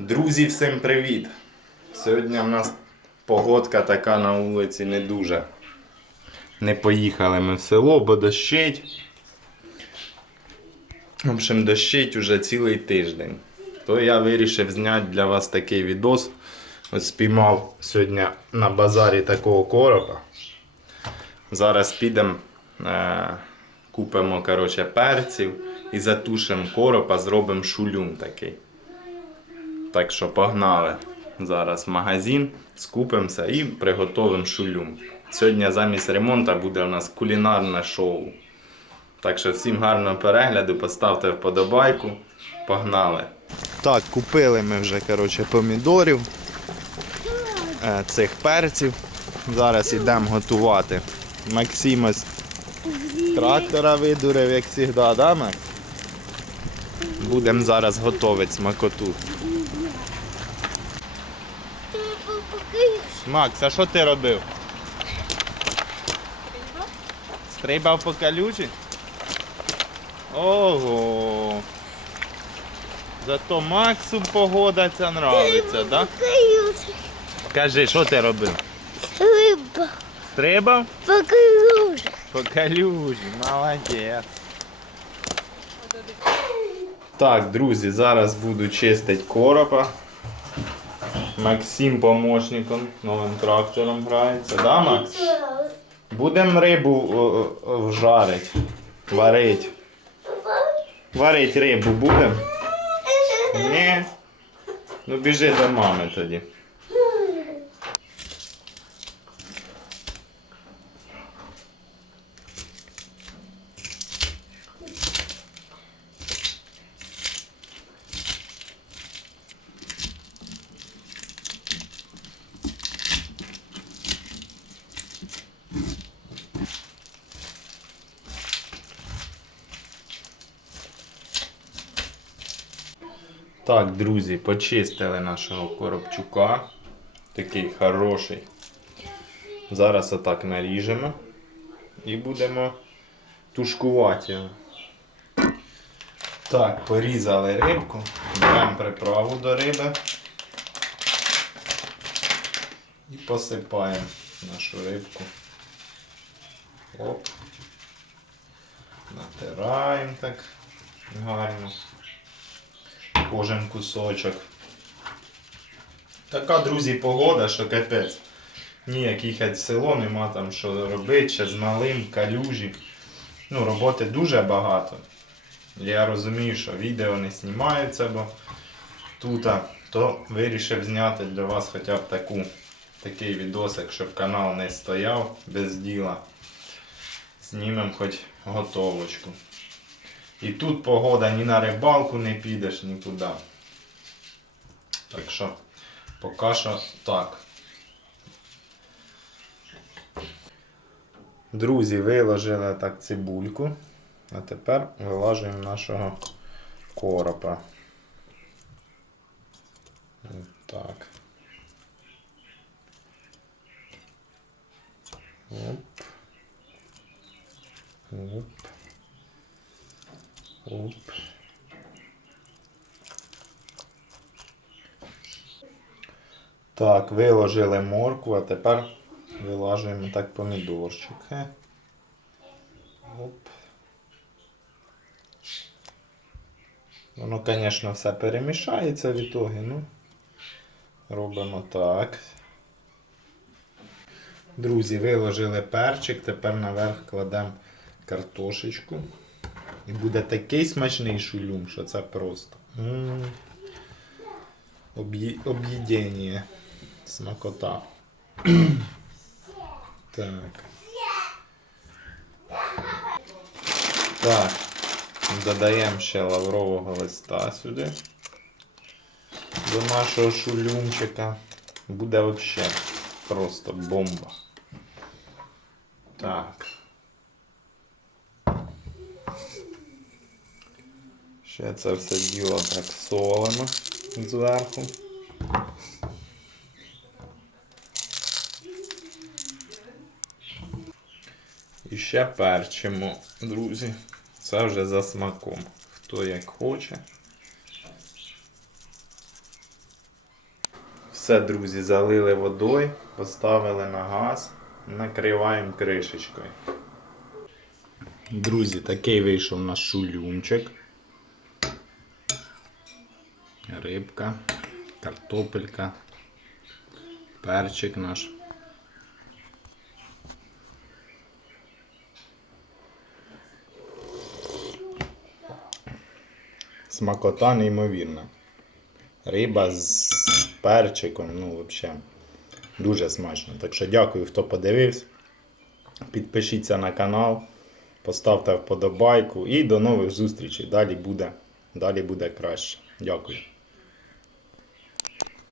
Друзі, всім привіт! Сьогодні в нас погодка така на вулиці не дуже. Не поїхали ми в село, бо дощить. В общем, дощить уже цілий тиждень. То я вирішив зняти для вас такий відос. Ось спіймав сьогодні на базарі такого коропа. Зараз підемо, е, купимо коротше, перців і затушимо коропа, зробимо шулюм такий. Так що погнали зараз в магазин, скупимося і приготуємо шулюм. Сьогодні замість ремонту буде у нас кулінарне шоу. Так що всім гарного перегляду, поставте вподобайку. Погнали. Так, купили ми вже коротше, помідорів, е, цих перців. Зараз йдемо готувати. Максим ось трактора видурив, як завжди, да? Будемо зараз готувати смакоту. Макс, а що ти робив? Стрибав по калюжі? Ого. Зато Максу погода ця нравиться, да? Кажи, що ти робив? Рыба Стрибав? по калюжах. По калюжі, молодець. Так, друзі, зараз буду чистити коропа. Максим помощником новим трактором грається, да, Макс? Будемо рибу вжарить, варить. Варить рибу будемо? Ні. Ну біжи до мами тоді. Так, друзі, почистили нашого коробчука. Такий хороший. Зараз отак наріжемо і будемо тушкувати його. Так, порізали рибку, беремо приправу до риби і посипаємо нашу рибку. Оп. Натираємо так гарно кожен кусочок. Така, друзі, погода, що капець. Ніяк їхати в село, нема там що робити, ще з малим, калюжі. Ну, роботи дуже багато. Я розумію, що відео не знімаються, бо тут, то вирішив зняти для вас хоча б таку, такий відосик, щоб канал не стояв без діла. Знімемо хоч готовочку. І тут погода ні на рибалку не підеш нікуди. Так що, поки що так. Друзі, виложили так цибульку. А тепер вилажуємо нашого коропа. Так. Оп. Оп. Оп. Так, виложили моркву, а тепер вилажуємо так помідорчик. Хе. Оп. Воно, звісно, все перемішається в ітогі, ну. Робимо так. Друзі, виложили перчик, тепер наверх кладемо картошечку. І буде такий смачний шулюм, що це просто. Об'їдення. Смакота. так. Так. Додаємо ще лаврового листа сюди. До нашого шулюмчика. Буде взагалі просто бомба. Так. Ще це все діло так солимо зверху. І ще перчимо, друзі. Це вже за смаком. Хто як хоче. Все, друзі, залили водою, поставили на газ, накриваємо кришечкою. Друзі, такий вийшов наш шулюмчик. Рибка, картопелька, перчик наш. Смакота неймовірна. Риба з перчиком, ну, взагалі, дуже смачно. Так що дякую, хто подивився. Підпишіться на канал, поставте вподобайку і до нових зустрічей. Далі буде, далі буде краще. Дякую.